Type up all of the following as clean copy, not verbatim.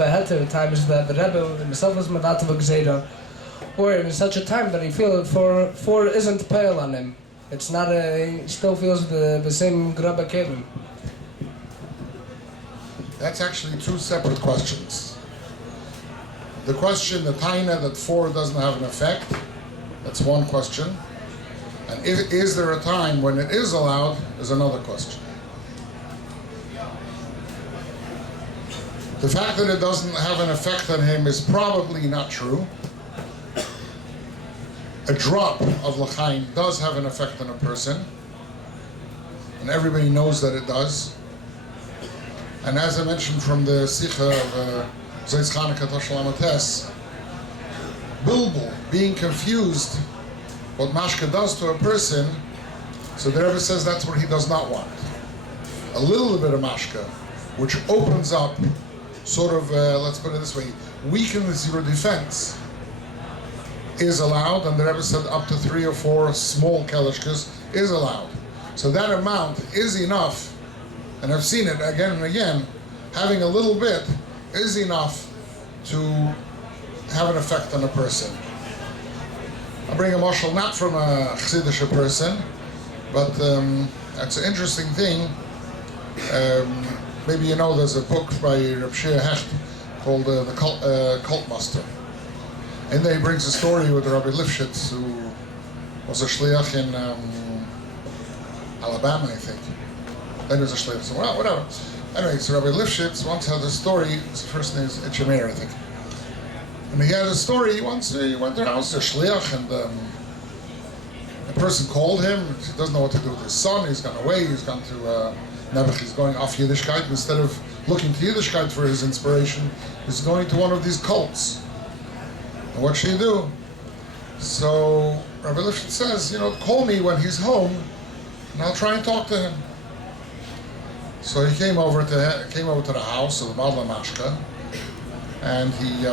a heter times that the Rebbe himself was mevat of a gezeira, or in such a time that he feels for isn't pale on him. It's not he still feels the same grubba kevin. That's actually two separate questions. The question, the taina that 4 doesn't have an effect, that's one question. And is there a time when it is allowed, is another question. The fact that it doesn't have an effect on him is probably not true. A drop of l'chaim does have an effect on a person, and everybody knows that it does. And as I mentioned from the Sikha of Zeitz Chanukah Toshel Amates, Bilbul, being confused, what Mashke does to a person, so the Rebbe says that's what he does not want. A little bit of Mashke, which opens up, sort of, let's put it this way, weakens your defense, is allowed, and the Rebbe said up to 3 or 4 small kelishkas is allowed. So that amount is enough. And I've seen it again and again, having a little bit is enough to have an effect on a person. I'll bring a mashal not from a chassidus person, but it's an interesting thing. Maybe you know there's a book by Rabbi Hecht called the Cultbusting. And there he brings a story with Rabbi Lifshitz, who was a shliach in Alabama, I think. Then he was a shliach, so well, whatever. Anyway, so Rabbi Lifshitz once had a story, his first name is Itchameir, I think. And he had a story, he went to the house, a shliach, and a person called him, he doesn't know what to do with his son, he's gone away, he's gone to Nebuch, he's going off Yiddishkeit, instead of looking to Yiddishkeit for his inspiration, he's going to one of these cults. And what should he do? So Rabbi Lifshitz says, call me when he's home, and I'll try and talk to him. So he came over to the house of the Badla Mashke, and he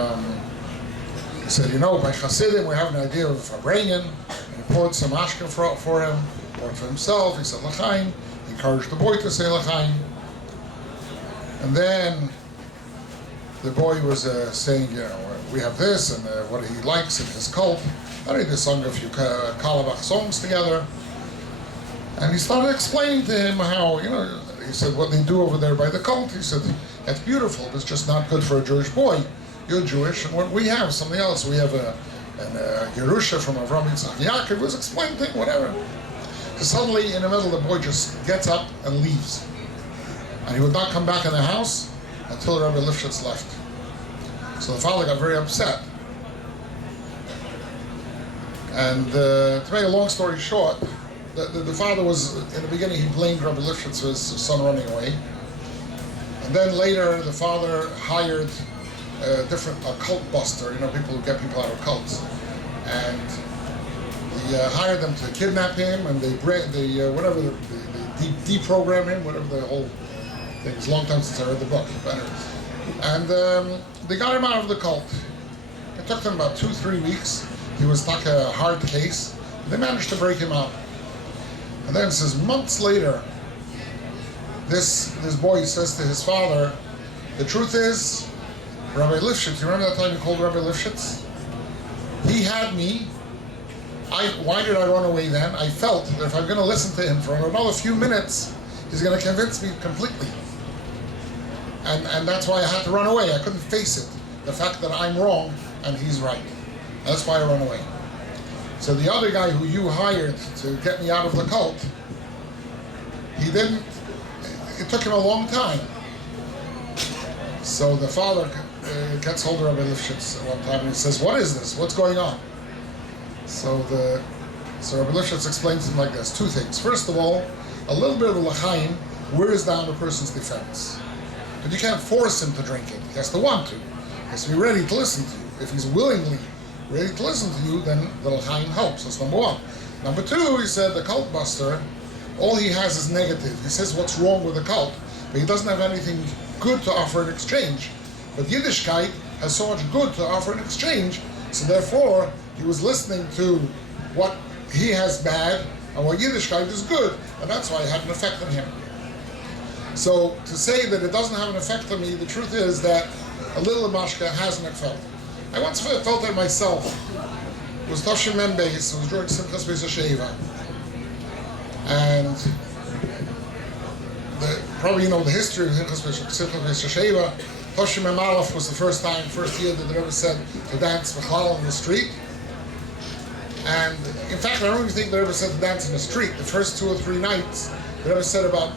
said, by Chassidim we have an idea of Farbrengen, and he poured some Mashke for him, poured for himself, he said l'chaim, he encouraged the boy to say l'chaim. And then the boy was saying, we have this, and what he likes in his cult. And they sung a few Kalabach songs together. And he started explaining to him how, he said, what they do over there by the cult, he said, that's beautiful, but it's just not good for a Jewish boy. You're Jewish, and what we have, something else. We have a Yerusha from Avram Yitzchak Yaakov, he was explaining things, whatever. So suddenly, in the middle, the boy just gets up and leaves. And he would not come back in the house until Rabbi Lifshitz left. So the father got very upset. And to make a long story short, the father was, in the beginning, he blamed Rabbi Lifshitz for his son running away. And then later, the father hired a cultbuster, people who get people out of cults. And he hired them to kidnap him, and they deprogram him, whatever the whole thing. It's a long time since I read the book. And they got him out of the cult. It took them about 2-3 weeks. He was like a hard case. They managed to break him out. And then it says months later, this boy says to his father, the truth is, Rabbi Lifshitz, you remember that time you called Rabbi Lifshitz? He had me. Why did I run away then? I felt that if I'm going to listen to him for another few minutes, he's going to convince me completely. And that's why I had to run away. I couldn't face it. The fact that I'm wrong and he's right. That's why I run away. So the other guy who you hired to get me out of the cult, it took him a long time. So the father gets hold of Rabbi Lifshitz at one time and he says, what is this? What's going on? So Rabbi Lifshitz explains to him like this, 2 things. First of all, a little bit of the l'chaim wears down a person's defense. But you can't force him to drink it. He has to want to. He has to be ready to listen to you. If he's willingly ready to listen to you, then the l'chaim helps. That's number 1. Number 2, he said, the cultbuster, all he has is negative. He says what's wrong with the cult, but he doesn't have anything good to offer in exchange. But Yiddishkeit has so much good to offer in exchange, so therefore he was listening to what he has bad and what Yiddishkeit is good, and that's why it had an effect on him. So to say that it doesn't have an effect on me, the truth is that a little mashke hasn't felt. I once felt that myself. It was Tishrei beis, it was during simchas beis hashoeva. And probably you know the history of simchas beis hashoeva. Tishrei Aleph was the first year that the Rebbe said to dance Hakhel in the street. And in fact, I don't even think the Rebbe said to dance in the street. The first 2 or 3 nights, the Rebbe said about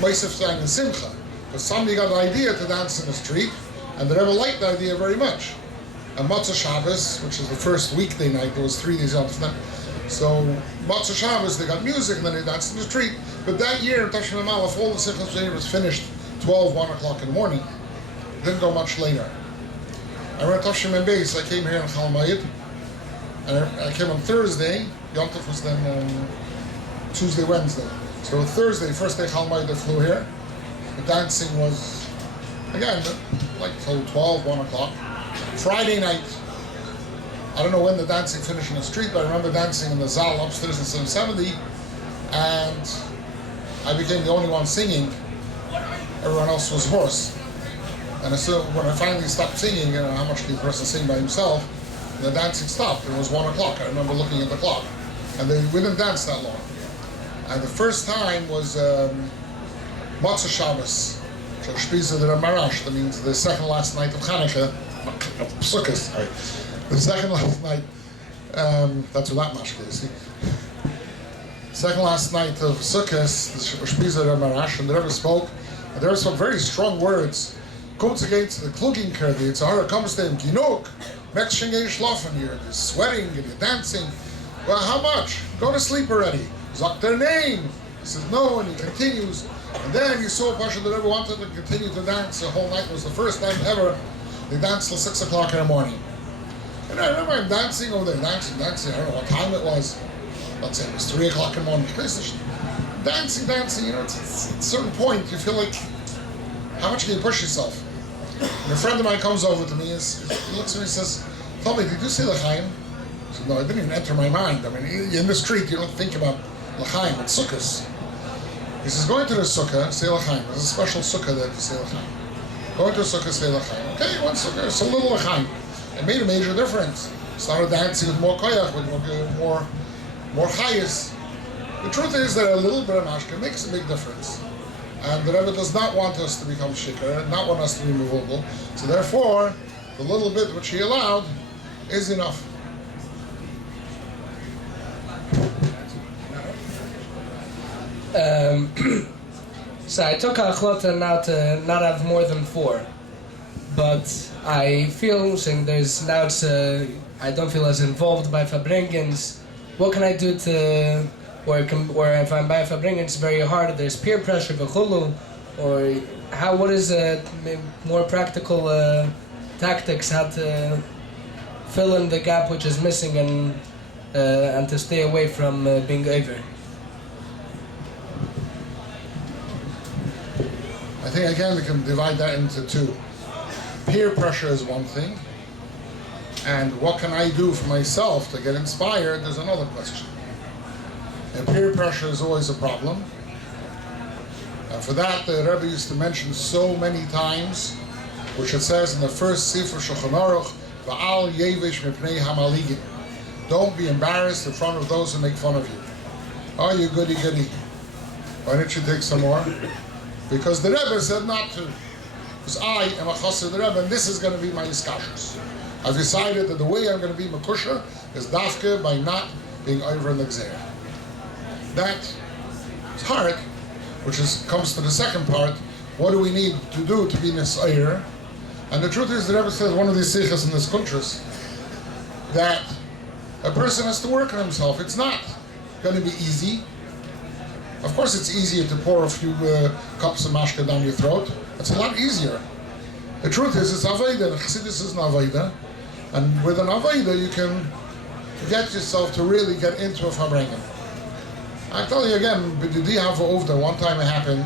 Moisef and Simcha. But somebody got the idea to dance in the street, and the Rebbe liked the idea very much. And Motzei Shabbos, which is the first weekday night, there was 3 days after that. So Motzei Shabbos, they got music, and then they danced in the street. But that year in Tishrei Aleph, all the simchas was finished 12, 1 o'clock in the morning. It didn't go much later. I went to Tishrei beis. I came here in Hakhel, and I came on Thursday. Yom Tov was then Tuesday, Wednesday. So Thursday, first day Hakhel, I flew here. The dancing was, again, like till 12, 1 o'clock. Friday night, I don't know when the dancing finished in the street, but I remember dancing in the Zal upstairs in 770, and I became the only one singing. Everyone else was hoarse. And so when I finally stopped singing, you know, how much can a person sing by himself, the dancing stopped. It was 1 o'clock. I remember looking at the clock. And we didn't dance that long. And the first time was Motzei Shabbos, that means the second last night of Hanukkah, simchas, sorry. The second last night, that's what that Mashke is, see? Second last night of simchas, the Shpiza Marash, and the Rebbe spoke, and there were some very strong words. Comes against the klugging the Yitzhara comes to him, Kinok, Mexing schlafen, you're sweating, you're dancing. Well, how much? Go to sleep already. Zok their name. He says no, and he continues. And then you saw Pasha the Rebbe wanted to continue to dance the whole night. It was the first time ever they danced till 6 o'clock in the morning. And I remember I'm dancing over there, dancing. I don't know what time it was. Let's say it was 3 o'clock in the morning. Dancing, you know, it's at a certain point you feel like, how much can you push yourself? And a friend of mine comes over to me and he looks at me and says, tell me, did you say l'chaim? I said, no, it didn't even enter my mind. I mean, in the street, you don't think about l'chaim, it's sukkahs. He says, going to the sukkah, say l'chaim. There's a special sukkah there to say l'chaim. Going to the sukkah, say l'chaim. Okay, one sukkah, it's a little l'chaim. It made a major difference. Started dancing with more koyach, with more chayis. The truth is that a little bit of mashke makes a big difference. And the Rebbe does not want us to become shikar, not want us to be movable. So therefore, the little bit which he allowed is enough. So I took Achlota now to not have more than 4. But I feel saying I don't feel as involved by Farbrengens. What can I do to where if I'm by Farbrengen, it's very hard. There's peer pressure, v'chulu, or what is more practical tactics how to fill in the gap which is missing and to stay away from being over. I think again we can divide that into 2. Peer pressure is one thing, and what can I do for myself to get inspired is another question. And peer pressure is always a problem. And for that, the Rebbe used to mention so many times, which it says in the first Sefer Shulchan Aruch, Va'al yevish mipnei hamaligim. Don't be embarrassed in front of those who make fun of you. Oh, you goody. Why don't you take some more? Because the Rebbe said not to. Because I am a chassid of the Rebbe, and this is going to be my discussions. I've decided that the way I'm going to be makusha is dafke by not being over in the gezeira. That is hard, which comes to the second part. What do we need to do to be nisayir? And the truth is, the Rebbe says one of these simchas in this cultures that a person has to work on himself. It's not going to be easy. Of course, it's easier to pour a few cups of mashke down your throat. It's a lot easier. The truth is, it's avodah. The chassidus is an avodah, and with an avodah, you can get yourself to really get into a Farbrengen. I tell you again, but did you have over one time it happened?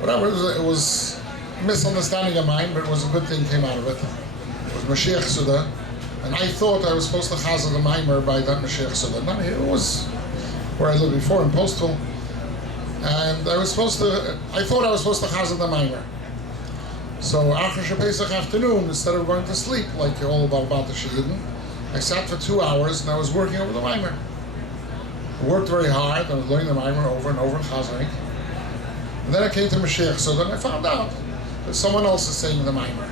Whatever, it was a misunderstanding of mine, but it was a good thing came out of it. It was Mashiach Suda, and I thought I was supposed to chazah the mimer by that Mashiach Suda. Not here, it was where I lived before in Postal, and I thought I was supposed to chazah the mimer. So after Pesach afternoon, instead of going to sleep like all about the Shehidin, I sat for 2 hours and I was working over the Maimer. I worked very hard. I was learning the Maimer over and over in Chaznik. And then I came to Mashiach. So then I found out that someone else is saying the Maimer.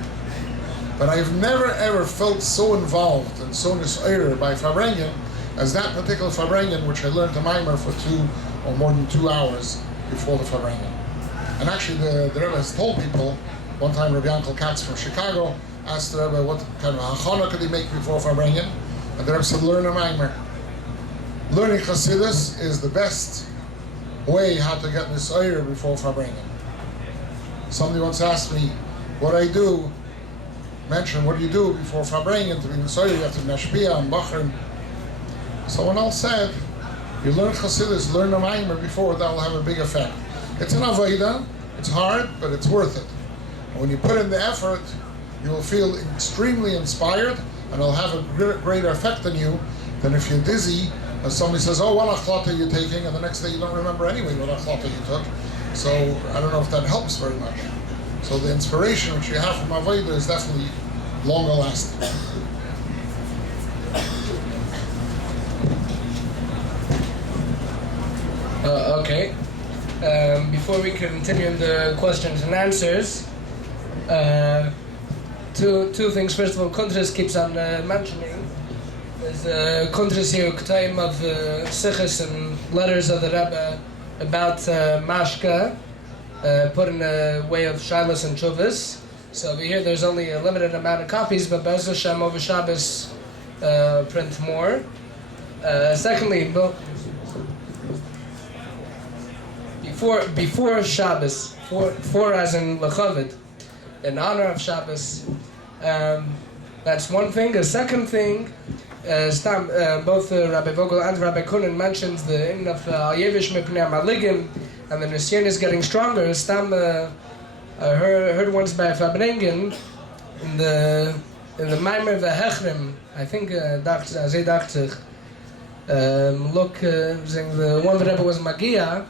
But I've never ever felt so involved and so nis'ayr by Farbrengen as that particular Farbrengen, which I learned the Maimer for 2 or more than 2 hours before the Farbrengen. And actually the Rebbe has told people, one time Rabbi Uncle Katz from Chicago asked the Rebbe what kind of hachana could he make before Farbrengen, and the Rebbe said, learn a Maimer. Learning chassidus is the best way how to get nis'ayr before Farbrengen. Somebody once asked me what I do, mentioned what do you do before Farbrengen to be nis'ayr, you have to mashpia and bachar. Someone else said, you learn chassidus, learn a Maimer before, that will have a big effect. It's an avodah, it's hard, but it's worth it. And when you put in the effort, you will feel extremely inspired, and it'll have a greater effect on you than if you're dizzy, and somebody says, oh, what achlata are you taking, and the next day you don't remember anyway what achlata you took. So I don't know if that helps very much. So the inspiration which you have from avodah is definitely longer lasting. Okay. Before we continue in the questions and answers, two things. First of all, Kuntras keeps on mentioning. There's Kuntras here, time of simchas and letters of the Rebbe about Mashke, put in a way of shilas and chuvas. So over here there's only a limited amount of copies, but Be'ez Hashem over Shabbos print more. Secondly, before Shabbos, for as in Lechavid, in honor of Shabbos, that's one thing. The second thing, both Rabbi Vogel and Rabbi Gordon mentions the in of Yevish Mipnei Maligim, and the Nisyan is getting stronger. I heard once by Farbrengen in the Maimer of the Hakhel, I think Dexter, look, the one Rebbe was Magia.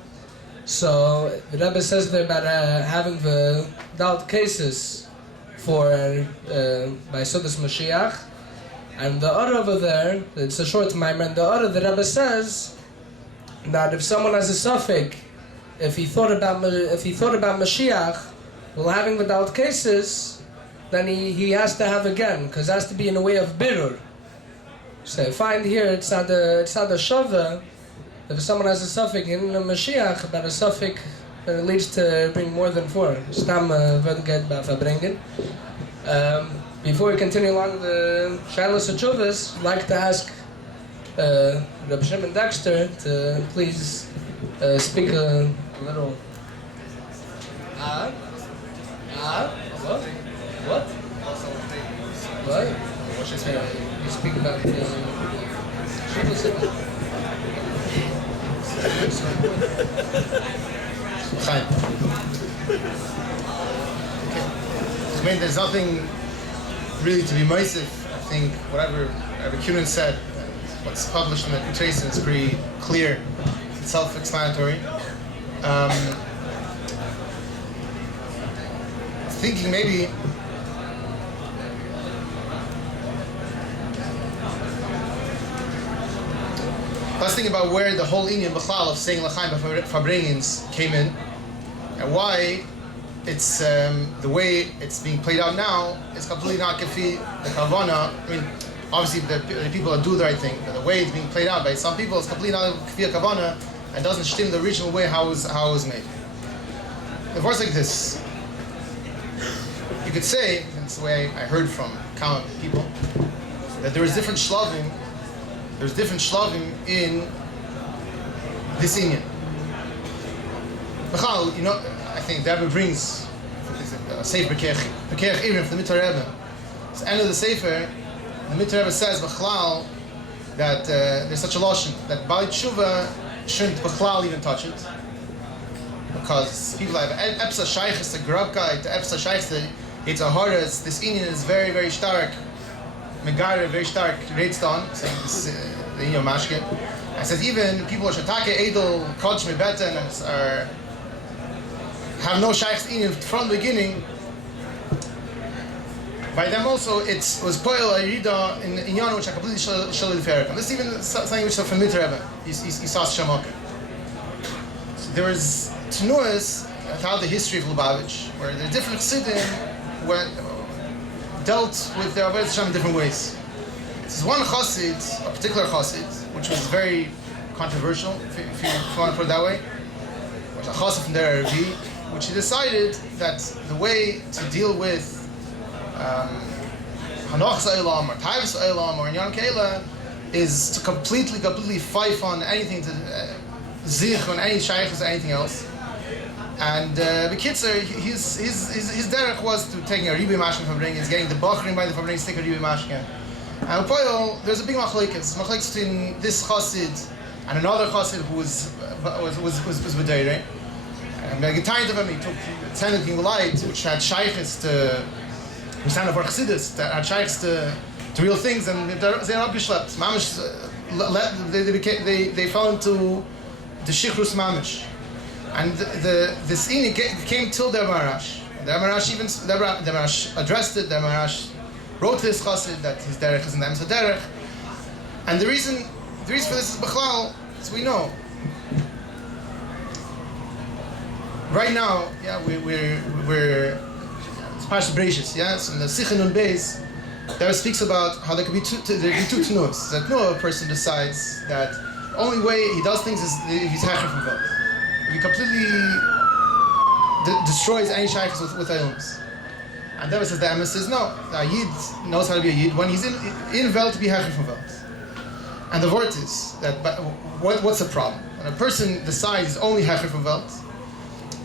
So the Rebbe says there about having the doubt cases for by Sodus Mashiach, and the other over there, it's a short Maimer, and the other the Rebbe says that if someone has a suffix, if he thought about Mashiach while having the doubt cases, then he has to have again, because it has to be in a way of birur. So I find here it's not a shava. If someone has a suffix in a Mashiach, but a suffix that leads to bring more than 4. Stam Vödget by Farbrengen. Before we continue along the Shilas Chuvas, I'd like to ask Rabbi Shimon Dexter to please speak a little. What? What? You speak about Shivas. Fine. I mean, there's nothing really to be moisef. I think whatever Rabbi Gordon said, what's published in the Tishrei is pretty clear, self-explanatory. Thinking maybe I was thinking about where the whole Indian B'chlal of saying L'chaim Farbrengens came in, and why it's the way it's being played out now is completely not kafi the kavana. I mean, obviously the people that do the right thing, but the way it's being played out by some people is completely not kafi kavana and doesn't stem the original way how it was made. The verse like this, you could say, and it's the way I heard from common people, that there is different shlavim. There's different shlavim in this inyan. Hakhel, you know, I think the Rebbe brings a sefer Bekeach Irim from the Mitzvah Rebbe. It's the end of the sefer. The Mitzvah Rebbe says B'chlal that there's such a lashon that Bali Tshuva shouldn't B'chlal even touch it, because people have epsa shaychus to grabka, to epsa shaychus to it's a hardest. This inyan is very, very stark. Megara, very stark Reidston, saying this the Mashke. I said even people Shatake Edel, Kodsh Mebeten have no Shaykhs in from the beginning. by them also, it was poil a yida in Yon, which I completely shalil ferik. And this is even something which is from Rebbe. He saw Shimon. So there was tenuas throughout the history of Lubavitch, where the different chassidim dealt with their avodas Hashem in different ways. This is one chassid, a particular chassid, which was very controversial, if you want to put it that way, which was a chassid from der Rebbe, which he decided that the way to deal with Hanoch's Eilam or Taiv's Eilam or Inyan Keila is to completely fight on anything to zich on any shaykhs or anything else. And Bekitzer, his derech was to taking a Rebbe Mashke Farbrengens, getting the Bachrim by the Farbrengens, take a Rebbe Mashke. And Poyol, there's a big machlekes between this chassid and another chassid who was B'deireh. And by the time of him, he took Tzenik in light, which had shaykhs to who stand up for chassidus, that had shaykhs to real things, and they're not geschlept. Mamish, they fell into the shichrus mamish. And this ini came till the Marash. The Marash addressed it. The Marash wrote to his chassid that his derech is in the Emsa derech. And the reason for this is Bechlal, as we know. Right now, yeah, we're it's Parshas Beis, yes, and the Simchas and beis, there speaks about how there can be two tenuas. That no person decides that the only way he does things is if he's Hakhel from Velt. If he completely destroys any shaykhs with ilms. And then says the Emes says no. A Yid knows how to be a Yid when he's in Velt to be Hakhel from Velt. And the word is that. But what's the problem? When a person decides he's only Hakhel from Velt,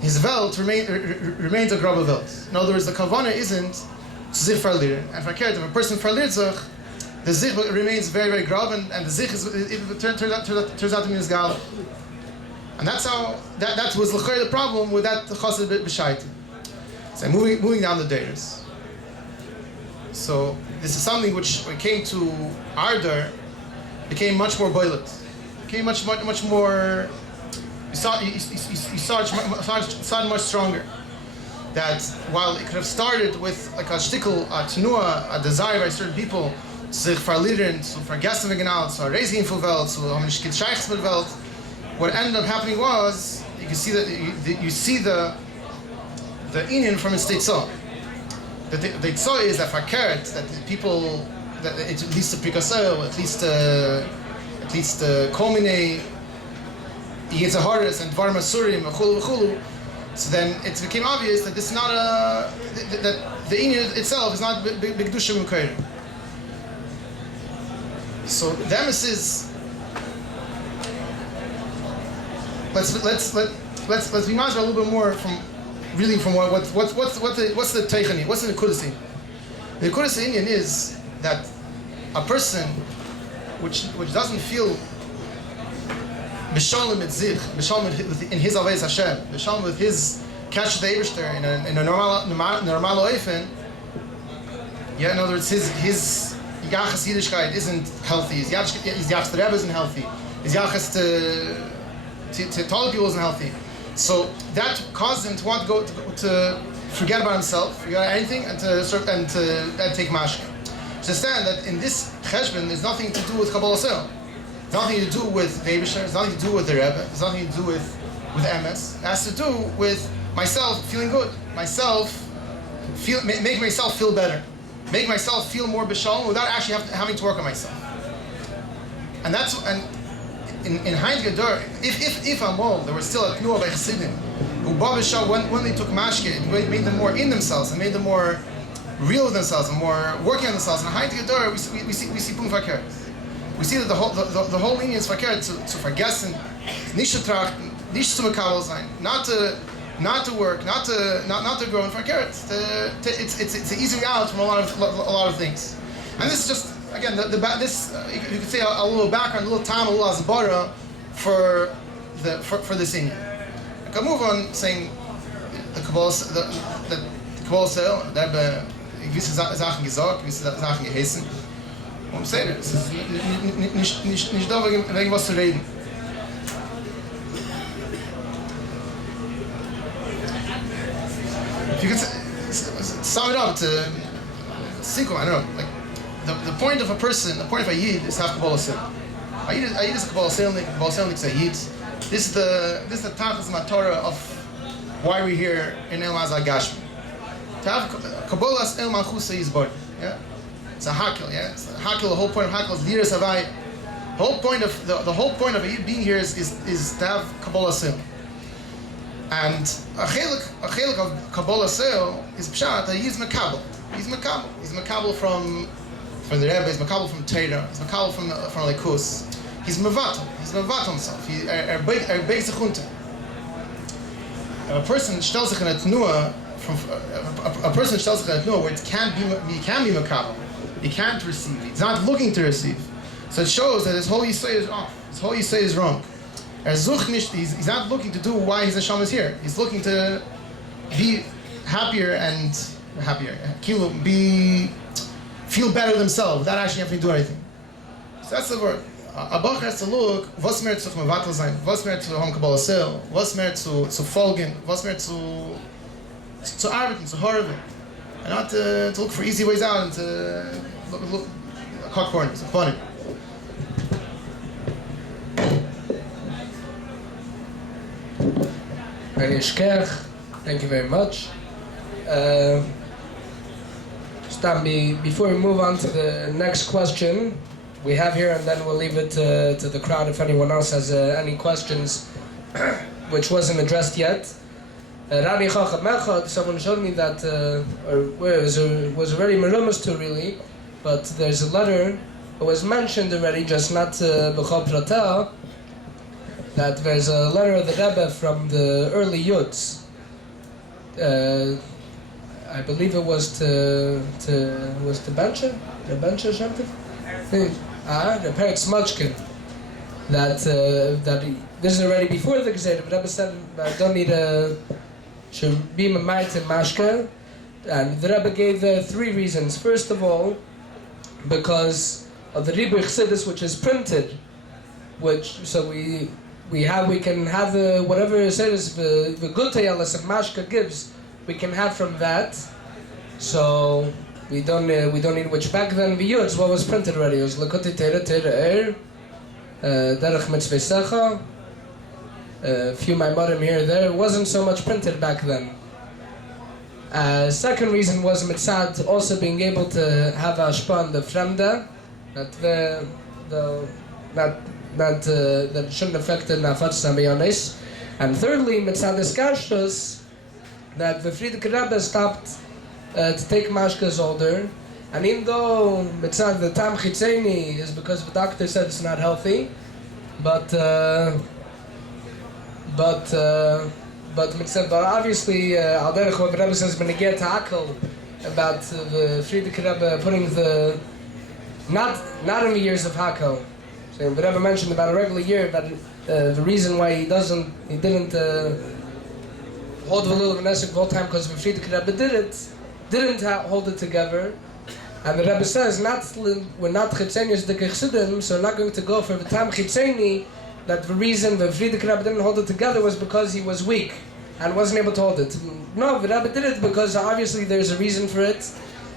his Velt remains a grab Velt. In other words, the kavanah isn't zich farlir. And if a person farlir zich, the zich remains very grab, and the zich turns out to be his gal. And that's how that was the problem with that chassid b'shaita. So moving down the deiros. So this is something which when it came to Ardor became much more boilet. Became much more. You saw it much stronger. That while it could have started with like a shtickle, a tenua, a desire by certain people, sich verlieren, zu vergessen wegen zu raising for Welt, zu haben nicht gescheichs mit Welt. What ended up happening was you can see that you see the inyan from its tetzah. The tetzah is that fakert, that the people that it leads to prikasel, at least kolmine yitzaharis and dvar masurim v'chulu. So then it became obvious that this is not that the inyan itself is not b'kedusha mukayim. So the emes is let's be honest a little bit more from what's the teichani, what's the nekudas. The nekudas inyan is that a person which doesn't feel b'shalom mitzich, b'shalom in his avodas Hashem, b'shalom with his catch the Eibishter in a normal oifen. Yeah, in other words, his yachas Yiddishkeit isn't healthy. His yachas to Rebbe isn't healthy. His yachas to all people isn't healthy. So that caused him to want to go to forget about himself, forget about anything, and to take mashke. To understand that in this cheshbon, there's nothing to do with Kabbalah Sel. It's nothing to do with the Eibishter. It's nothing to do with the Rebbe. It's nothing to do with Emes. It has to do with myself feeling good. Make myself feel better. Make myself feel more b'shalom without actually having to work on myself. And in Hein Gedor, if Amol, there was still a Knuah by Chassidim, who Babishah, when they took Mashke, it made them more in themselves, and made them more real with themselves, and more working on themselves. In Hein Gedor, we see Pum Fakir. We see that the whole lineage is Fakir to vergessen, nicht zu trachten, nicht zu mekabel sein, not to work, not to grow in Fakir. It's an easy way out from a lot of things. And this is just, again, this you could say a little background, a little time, a little asbara for this inyan. I can move on saying the Kabbalah Sel, the Rebbe gewisse Sachen gesagt, gewisse Sachen geheißen. Und say it, es ist nicht da wegen was zu reden. If you could sum it up to sequel, I don't know, like the point of a person, the point of a yid is to have Kabbalah Sil. A yid is a Kabbalah Sil, Kabbalah Sil is a yid. This is the Tachas Matorah of why we're here in El Mazal Gashmi. To have Kabbalah El Malchusa Yizbor. Yeah? It's a Hakhel, yeah? It's a Hakhel, the whole point of Hakhel is Liras Havai. The whole point of the whole point of a yid being here is to have Kabbalah Sil. And a chelik of Kabbalah Sil is pshat that he's makabel. He's makabel from the Rebbe. He's makabel from Torah. He's makabel from Likus. He's mevatel. He's mevatel himself. Beis. A person stellt sich in a tnua where he can be makabel. He can't receive. He's not looking to receive. So it shows that his whole yisay is off. His whole yisay is wrong. He's not looking to do why his Hashem is here. He's looking to be happier, feel better themselves without actually having to do anything. So that's the word. A Bach has to look, was mehr zu mevatel sein, was mehr zu haben Kabbalah Sil, was mehr zu folgen, was mehr zu arbeiten, zu horven, and not to look for easy ways out and to look cut corners, funny. Thank you very much. Before we move on to the next question we have here, and then we'll leave it to the crowd if anyone else has any questions which wasn't addressed yet. Rani Chacham, someone showed me that, it was already merumas to really, but there's a letter that was mentioned already, just not B'chol Pratel, that there's a letter of the Rebbe from the early Yuds. I believe it was to Bencha? The Bencha Shemtiv? The Peretz Mashke. That this is already before the gezeira, but Rebbe said I don't need should be Mamait in Mashke. And the Rebbe gave 3 reasons. First of all, because of the Rebbe chassidus, which is printed, so we can have whatever chassidus the good teyalas of Mashke gives, we can have from that. So we don't need, which back then the Yuds, what was printed already, it was Lakoti Teira Derech Mitzvah Secha, a few Maimarim here and there. It wasn't so much printed back then. Second reason was Mitzad also being able to have a hashpa on the Fremde, that shouldn't affect the Nafatz Samiyonis. And thirdly, Mitzad Eskashtos, that the Frierdiker Rebbe stopped to take Mashke's older, and even though Mitzad the Tam Chitzeni is because the doctor said it's not healthy, but obviously Al Derech what the Rebbe says when he get to Hakhel about the Frierdiker Rebbe putting the not in the years of Hakhel. So the Rebbe mentioned about a regular year, that the reason why he didn't hold the little Nesek the whole time, because the Frierdiker Rebbe didn't hold it together. And the Rebbe says, we're not Chitzenius de Chasidim, so we're not going to go for the Tam Chitzeni, that the reason the Frierdiker Rebbe didn't hold it together was because he was weak and wasn't able to hold it. No, the Rebbe did it because obviously there's a reason for it.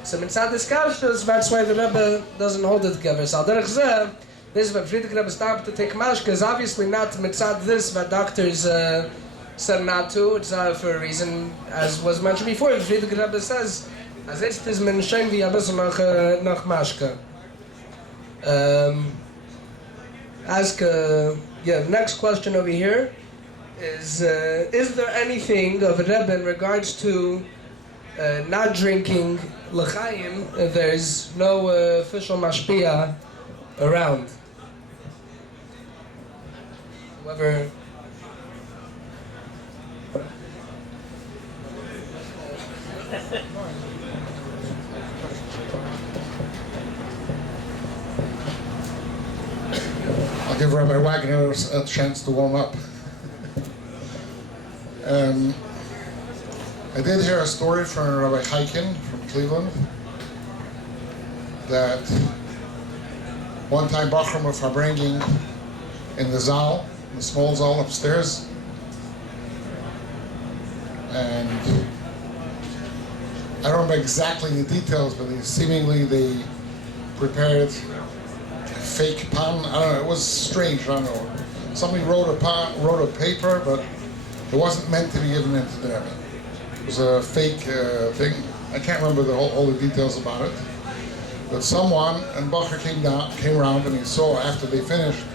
So Mitzad Eskashtos, that's why the Rebbe doesn't hold it together. So Al Derech Zeh, this when Frierdiker Rebbe stopped to take Mashke is obviously not Mitzad this that doctors said not to. It's for a reason, as was mentioned before. The Frierdiker Rebbe says, as it is min shem vi abes nach Mashke. Next question over here is there anything of a Rebbe in regards to not drinking l'chaim? There's no official mashpia around. Whoever. I'll give Rabbi Wagner a chance to warm up. I did hear a story from Rabbi Hakhel from Cleveland that one time Bachram were Farbrengen in the Zal, the small Zal upstairs, and I don't remember exactly the details, but seemingly they prepared a fake pan. I don't know, it was strange, I don't know. Somebody wrote a paper, but it wasn't meant to be given into the Rebbe. It was a fake thing. I can't remember all the details about it. But someone, and Bacher came around and he saw, after they finished,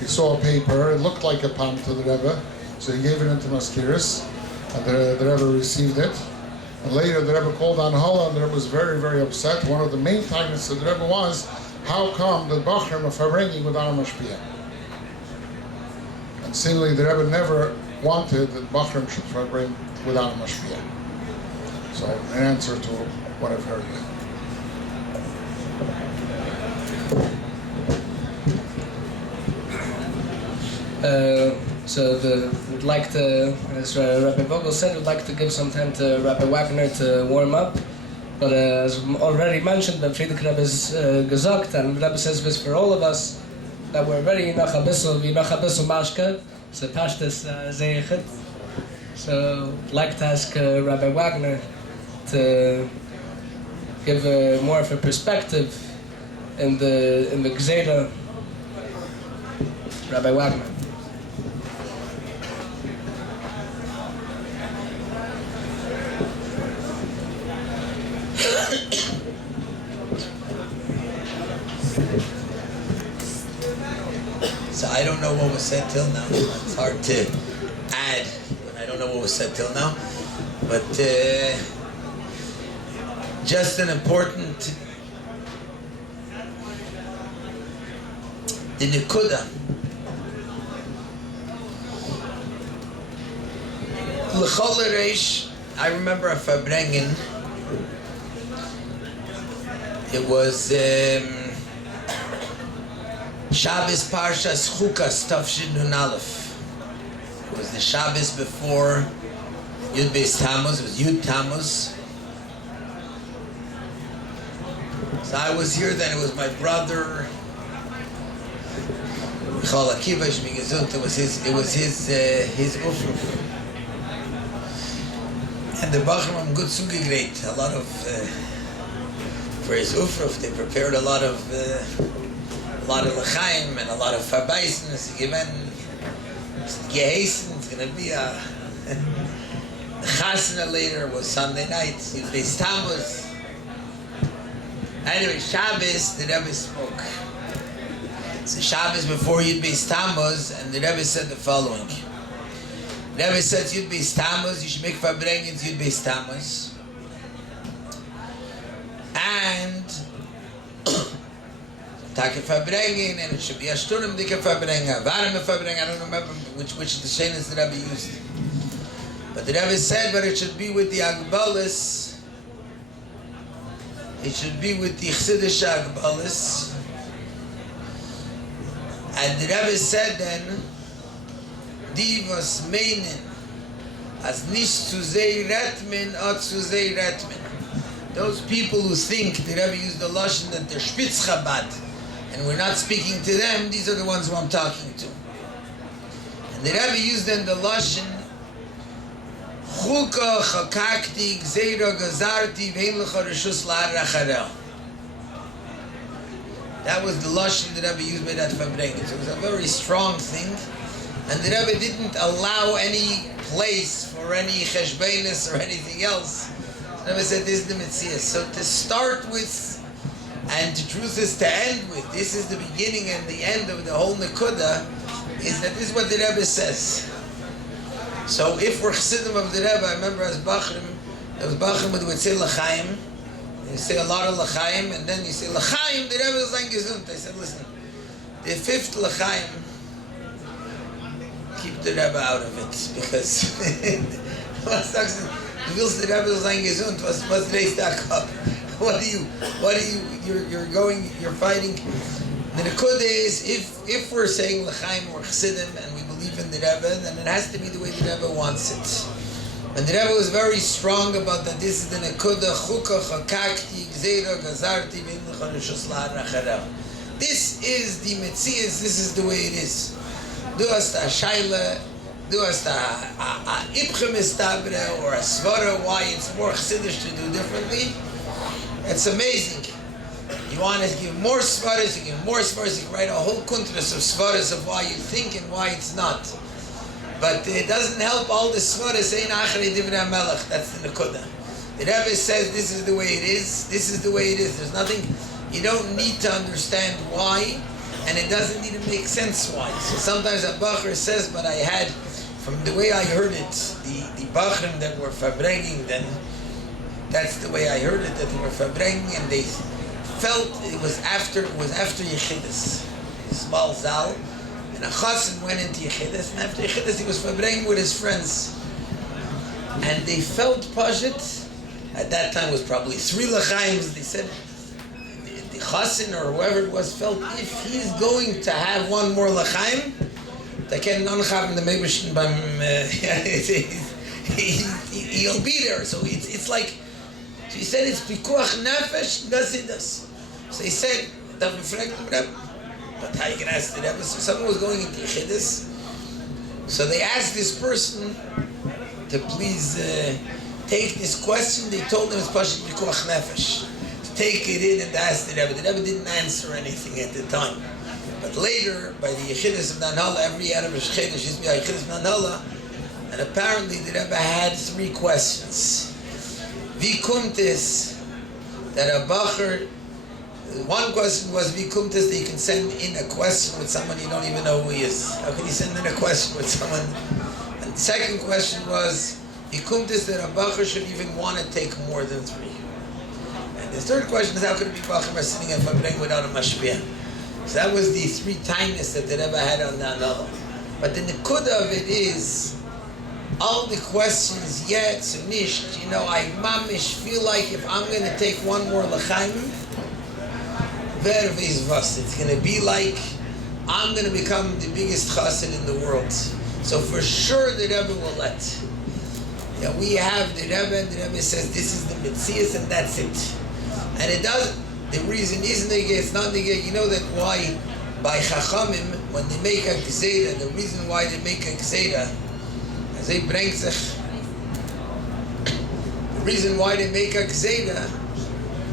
he saw a paper. It looked like a pan to the Rebbe, so he gave it into Maskiris, and the Rebbe received it. And later the Rebbe called on Hakhel, and the Rebbe was very, very upset. One of the main targets of the Rebbe was, how come the Bacher are Farbrengen without a mashpia? And seemingly the Rebbe never wanted that Bacher should Farbrengen without a mashpia. So, an answer to what I've heard. We'd like to, as Rabbi Vogel said, we'd like to give some time to Rabbi Wagner to warm up. But as already mentioned, the Friedrich Rebbe's gesagt, and Rebbe says this for all of us, that we're very noch a bissel Mashke, so Pashtus Zeichet. So I'd like to ask Rabbi Wagner to give more of a perspective in the gezeira. Rabbi Wagner. So I don't know what was said till now. It's hard to add, but I don't know what was said till now. But just an important the nekuda. L'chol reish, I remember a Farbrengen. It was Shabbos Parshas Chukas Tafshin Nun Aleph. It was the Shabbos before Yud Beis Tammuz. It was Yud Tammuz. So I was here then. It was my brother. It was his ufruf. And the Bachram good great. A lot of for his ufruf, they prepared a lot of l'chaim and a lot of farbeisens. Given gehasen, it's going to be a chasna later. Was Sunday night. Beis Tammuz. Anyway, Shabbos, the Rebbe spoke. So Shabbos before Yud Beis Tammuz, and the Rebbe said the following. The Rebbe said Yud Beis Tammuz, you should make Farbrengens Yud Beis Tammuz. And take Farbrengen, and it should be a Sturm dike Farbrengen, a Varme Farbrengen, I don't remember which the Shenis the Rebbe used. But the Rebbe said, but it should be with the Agbalis, it should be with the chassidus Agbalis. And the Rebbe said then, die was meinen, as nicht zu sehr retmen, or zu sehr retmen. Those people who think the Rebbe used the lashon that they're spitzchabad, and we're not speaking to them, these are the ones who I'm talking to. And the Rebbe used then the lashon, chuka chakakti gezeira gazarti vein lecha reshus la'aracharel. That was the lashon the Rebbe used by that Farbrengen. So it was a very strong thing, and the Rebbe didn't allow any place for any cheshbeinis or anything else. The Rebbe said, this is the mitzvah. So to start with, and the truth is to end with, this is the beginning and the end of the whole nekuda, is that this is what the Rebbe says. So if we're chassidim of the Rebbe, I remember as Bachrim, there was Bachrim would say l'chaim. You say a lot of l'chaim, and then you say l'chaim, the Rebbe is like gesund. I said, listen, the fifth l'chaim, keep the Rebbe out of it, because the Rebbe is like gesund, was raised that up. You're fighting. The nekuda is, if we're saying l'chaim or chassidim, and we believe in the Rebbe, then it has to be the way the Rebbe wants it. And the Rebbe was very strong about that. This is the nekuda chuka chakakti gezeira gazarti vein lecha reshus la'aracharel. This is the metzias. This is the way it is. Du hast a shaila do us a ipchem istabre or a svara why it's more chassidish to do differently. It's amazing. You want to give more svaras, you give more svaras, you can write a whole kuntras of svaras of why you think and why it's not. But it doesn't help all the svaras saying achrei divrei melech. That's the nekuda. The Rebbe says this is the way it is. This is the way it is. There's nothing. You don't need to understand why, and it doesn't need to make sense why. So sometimes a bacher says, but I had, from the way I heard it, the bachrim that were Farbrengen, then that's the way I heard it, that they were Farbrengen, and they felt it was after Yechidus, small zal, and a chassid went into Yechidus, and after Yechidus he was Farbrengen with his friends, and they felt pashit. At that time was probably 3 lachaims. They said the chassid or whoever it was felt if he's going to have one more lachaim, they can non-have the mebishin bam. He'll be there. So it's like. So he said it's pikuach nefesh chassidus. So he said, but how you can ask the Rebbe? So someone was going into chassidus. So they asked this person to please take this question. They told him it's pashut pikuach nefesh. To take it in and ask the Rebbe. The Rebbe didn't answer anything at the time. But later, by the Yechidus of Nanhala, every Erev Shchedesh used to be a Yechidus of Nanhala, and apparently the Rebbe had 3 questions. Vikumtis, that a bacher, one question was Vikumtis, that you can send in a question with someone you don't even know who he is. How can you send in a question with someone? And the second question was Vikumtis, that a bacher should even want to take more than 3. And the third question is how could it be bacher are sitting in Farbrengen without a mashpia? So that was the 3 timeless that the Rebbe had on the Anala. But the nekuda of it is all the questions yet, so nisht, I mamish feel like if I'm going to take one more l'chaim, it's going to be like I'm going to become the biggest chassid in the world. So for sure the Rebbe will let. We have the Rebbe, and the Rebbe says this is the mitzias and that's it. And it doesn't. The reason isn't it's not negate. You know that why by Chachamim when they make a gezeira, the reason why they make a gezeira, as they bring sich, the reason why they make a gezeira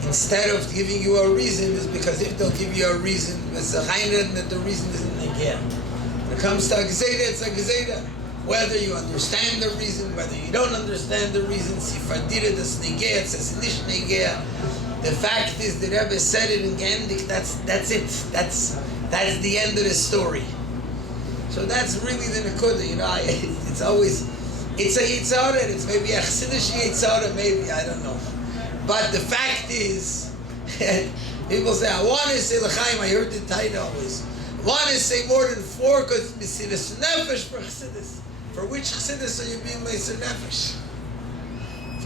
instead of giving you a reason is because if they'll give you a reason, it's a chayner that the reason isn't negate. When it comes to a gezeira, it's a gezeira. Whether you understand the reason, whether you don't understand the reason, sifadira das negate, says nish negate. The fact is, the Rebbe said it in Gendik. That's it. That's the end of the story. So that's really the nekuda. It's always it's a yitzhara. It's maybe a chassidish yitzhara. Maybe I don't know. But the fact is, people say I want to say l'chaim. I heard the title always. I want to say more than 4 because mesiras nefesh for chassidus. For which chassidus are you being mesiras nefesh?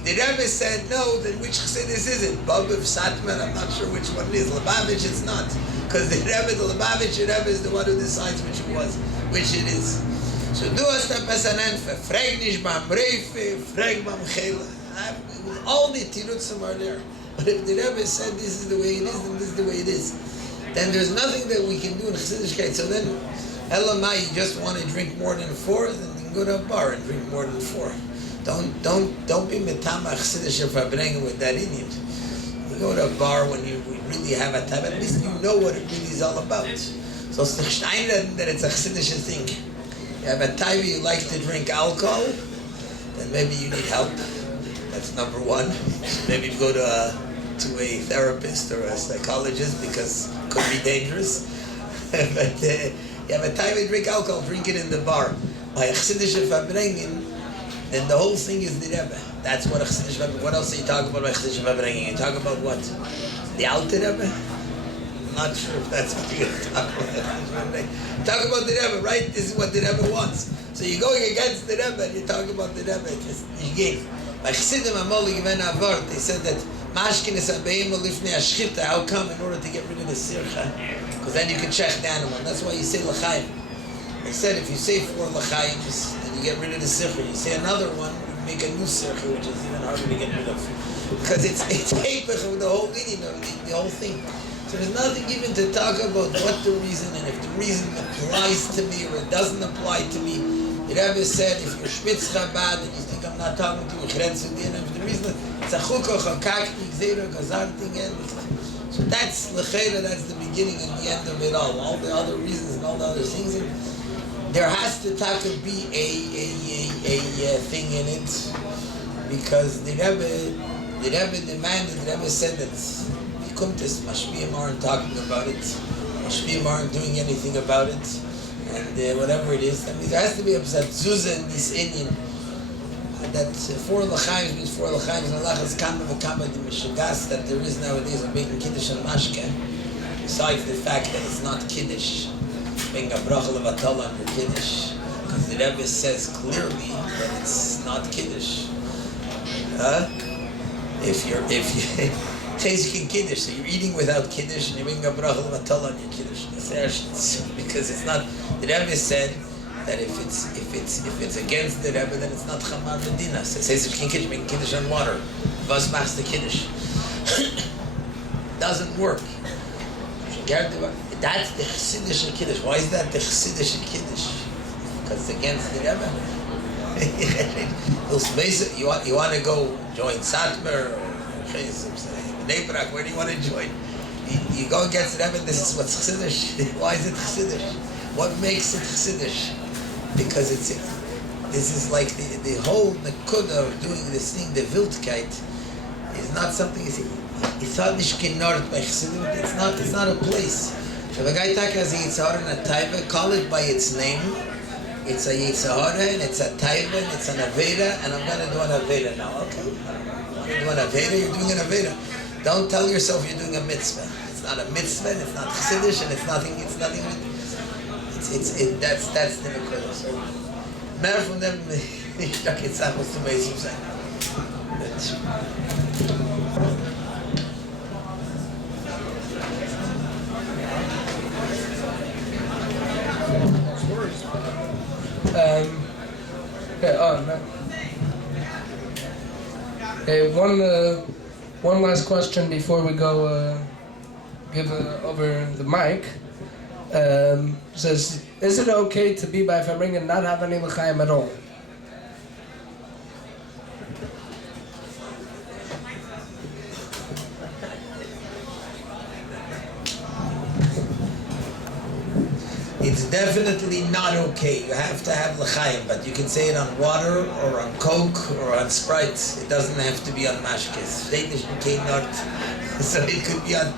The Rebbe said no, then which chassidus is it? Babiv, Satmar, I'm not sure which one it is. Lubavitch, it's not. Because the Lubavitch Rebbe is the one who decides which it is. So do us the pesanenfe, frag nish bam reife, frag bam chela. All the tirutzim are there. But if the Rebbe said this is the way it is, then this is the way it is. Then there's nothing that we can do in Chassidishkeit. So then, Elamai, you just want to drink more than 4, then you can go to a bar and drink more than 4. Don't be metama chassidish Farbrengen with that in it. You go to a bar when you really have a time. At least you know what it really is all about. So it's the that it's a chassidish thing. You have a time you like to drink alcohol, then maybe you need help. That's number 1. Maybe go to a therapist or a psychologist because it could be dangerous. But you have a time you drink alcohol, drink it in the bar. By chassidish Farbrengen, then the whole thing is the Rebbe. That's what a chassidus Rebbe. What else are you talking about by chassidus Farbrengen? You talk about what? The Alte Rebbe? I'm not sure if that's what you're going to talk about. Talk about the Rebbe, right? This is what the Rebbe wants. So you're going against the Rebbe and you talk about the Rebbe. You gave. By chassidim amoli given avar, they said that Mashke is a beis lifnei ashchita. How come? In order to get rid of the sircha, because then you can check the animal. That's why you say l'chaim. They said if you say 4 l'chaims, you get rid of the sircha. You say another one, you make a new sircha, which is even harder to get rid of. Because it's hepech of the whole meaning of the whole thing. So there's nothing even to talk about what the reason, and if the reason applies to me or it doesn't apply to me. The Rebbe said, if you're spitz Chabad and you think I'm not talking to you, the reason it's a chukah, chakakti, gezeira, gazarting, so that's l'cheira, that's the beginning and the end of it all. All the other reasons and all the other things. There has to be a thing in it, because the Rebbe demanded, the Rebbe said that Kumtis, mashpia aren't talking about it, mashpia aren't doing anything about it, and whatever it is. I mean, there has to be a zuzah in this Indian, that four l'chaim means four l'chaim, and Allah has kama v'kama the mishagas that there is nowadays of making kiddush and mashke, besides the fact that it's not kiddush, making a bracha levatala on your kiddush, because the Rebbe says clearly that it's not kiddush. If you taste you can kiddush, so you're eating without kiddush and you're making a bracha levatala on your kiddush, because it's not. The Rebbe said that if it's against the Rebbe, then it's not chamar medina. So it says you can kiddush, making kiddush on water. Bas machs the kiddush. Doesn't work. That's the chassidus and kiddush. Why is that the chassidus and kiddush? Because it's against the Rebbe. You want to go join Satmar or Nebrak? Where do you want to join? You go against the Rebbe. This is what's chassidus. Why is it chassidus? What makes it chassidus? Because this is like the whole nekuda of doing this thing, the Wildkeit, is not something. It's not nishkinort by chassidim. It's not a place. If a guy has a yitzhara and a taiva, call it by its name. It's a yitzhara and it's a taiva and it's an aveda, and I'm going to do an aveda now. Okay, you're doing an aveda. You're doing an aveda. Don't tell yourself you're doing a mitzvah. It's not a mitzvah. It's not chassidish, and it's nothing. That's the nekuda. So, more from them, it's supposed to make some. One last question before we go give over the mic. Says, is it okay to be by Farbrengen and not have any l'chaim at all? It's definitely not okay. You have to have l'chaim, but you can say it on water or on Coke or on Sprite. It doesn't have to be on Mashke. So it could be on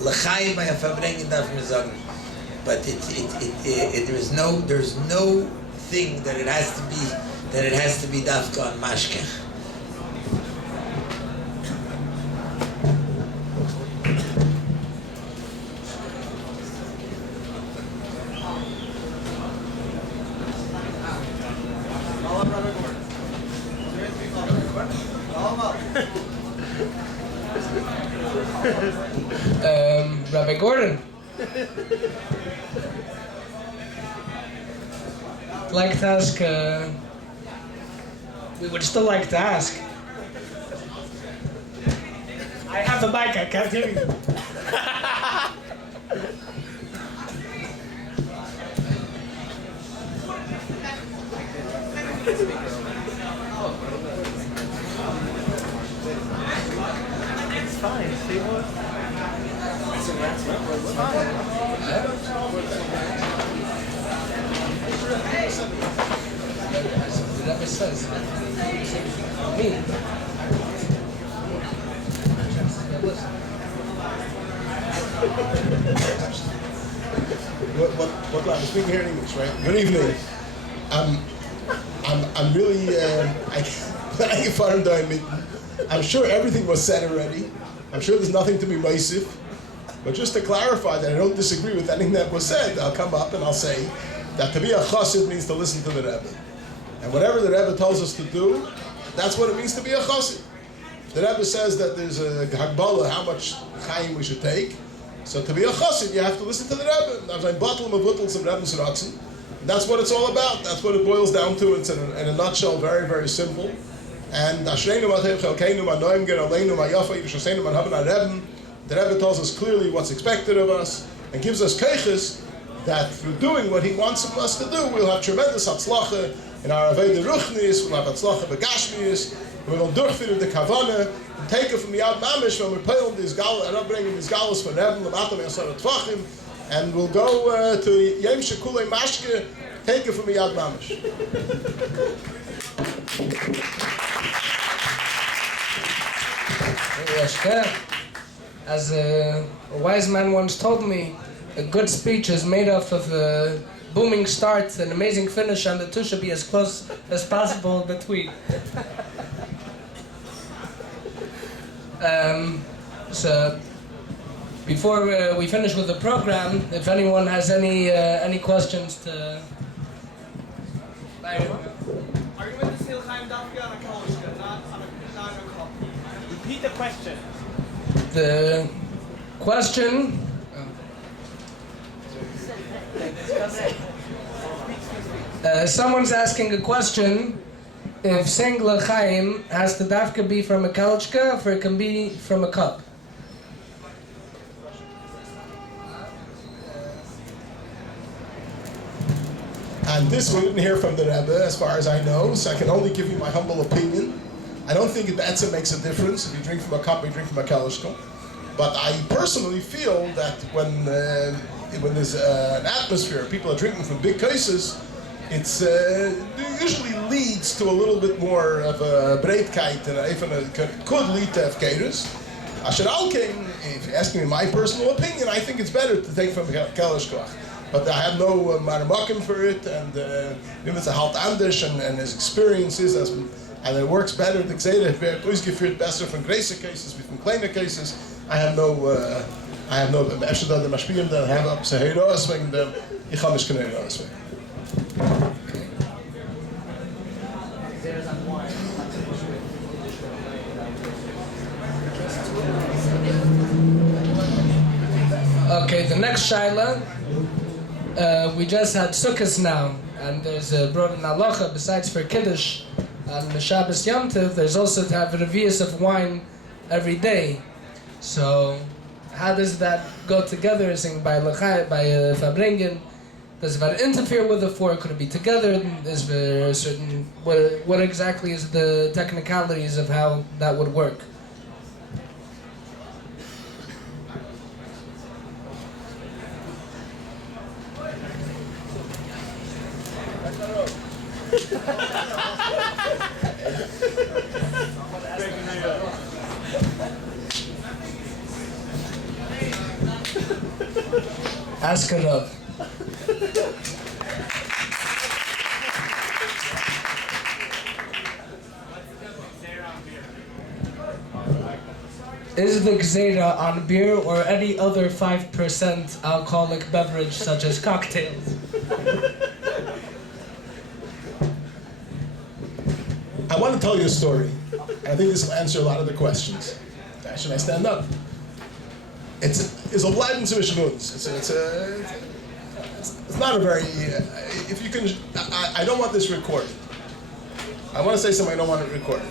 l'chaim by a Farbrengen daf mezagin. But there's no thing that it has to be dafka on Mashke. Rabbi Gordon. Like to ask, we would still like to ask. I have the mic, I can't hear you. It's fine, see what? It's fine. The Rebbe says me. What I'm speaking here in English, right? Good evening. I'm really I'm sure everything was said already. I'm sure there's nothing to be meisif. But just to clarify that I don't disagree with anything that was said, I'll come up and I'll say that to be a chassid means to listen to the Rebbe. And whatever the Rebbe tells us to do, that's what it means to be a chassid. The Rebbe says that there's a hagbala, how much chaim we should take. So to be a chassid, you have to listen to the Rebbe. And that's what it's all about. That's what it boils down to. It's in a nutshell, very, very simple. And the Rebbe tells us clearly what's expected of us and gives us keiches that through doing what he wants us to do, we'll have tremendous hatzlacha in our Aveda Ruchnis, we'll have Atzlacha Begashmius, we will durchführen the Kavana, and take it from the Yad Mamish, when we're playing this Gal, and bringing this Galus from Rebbe, Lamatam Yasar Tvachim, and we'll go to Yem Shekulei Mashke, take it from the Yad Mamish. As a wise man once told me, a good speech is made up of a booming start, an amazing finish, and the two should be as close as possible between. So, before we finish with the program, if anyone has any questions to... Are you going to still climb down on a couch, not on a cup? Repeat the question. The question... Someone's asking a question if saying l'chaim has to dafka be from a kalchka or it can be from a cup. And this we didn't hear from the Rebbe, as far as I know, so I can only give you my humble opinion. I don't think that makes a difference if you drink from a cup or you drink from a kalishko. But I personally feel that when there's an atmosphere, people are drinking from big cases, it usually leads to a little bit more of a breedkeit and even could lead to hefkerus. Asher alkein, if you ask me my personal opinion, I think it's better to take from kalishko. But I have no maramakim for it, and if it's a halt anders and his experiences, and it works better, the gezeira always geführt better from greater cases, from kleiner cases. I have no, after the mashpia that I have up hashoeva wegen dem, ich habe nicht keine hashoeva. Okay, the next shaila. We just had sukkahs now, and there's a brought in halacha besides for kiddush on the Shabbos Yom Tov. There's also to have revius of wine every day. So, how does that go together? Saying by Farbrengen, does that interfere with the four? Could it be together? Is there a certain what exactly is the technicalities of how that would work? Ask it up. Is the gezeira on beer or any other 5% alcoholic beverage such as cocktails? I want to tell you a story. I think this will answer a lot of the questions. Should I stand up? It's a bleiben zwischen uns. It's not a very. If you can, I don't want this recorded. I want to say something. I don't want it recorded.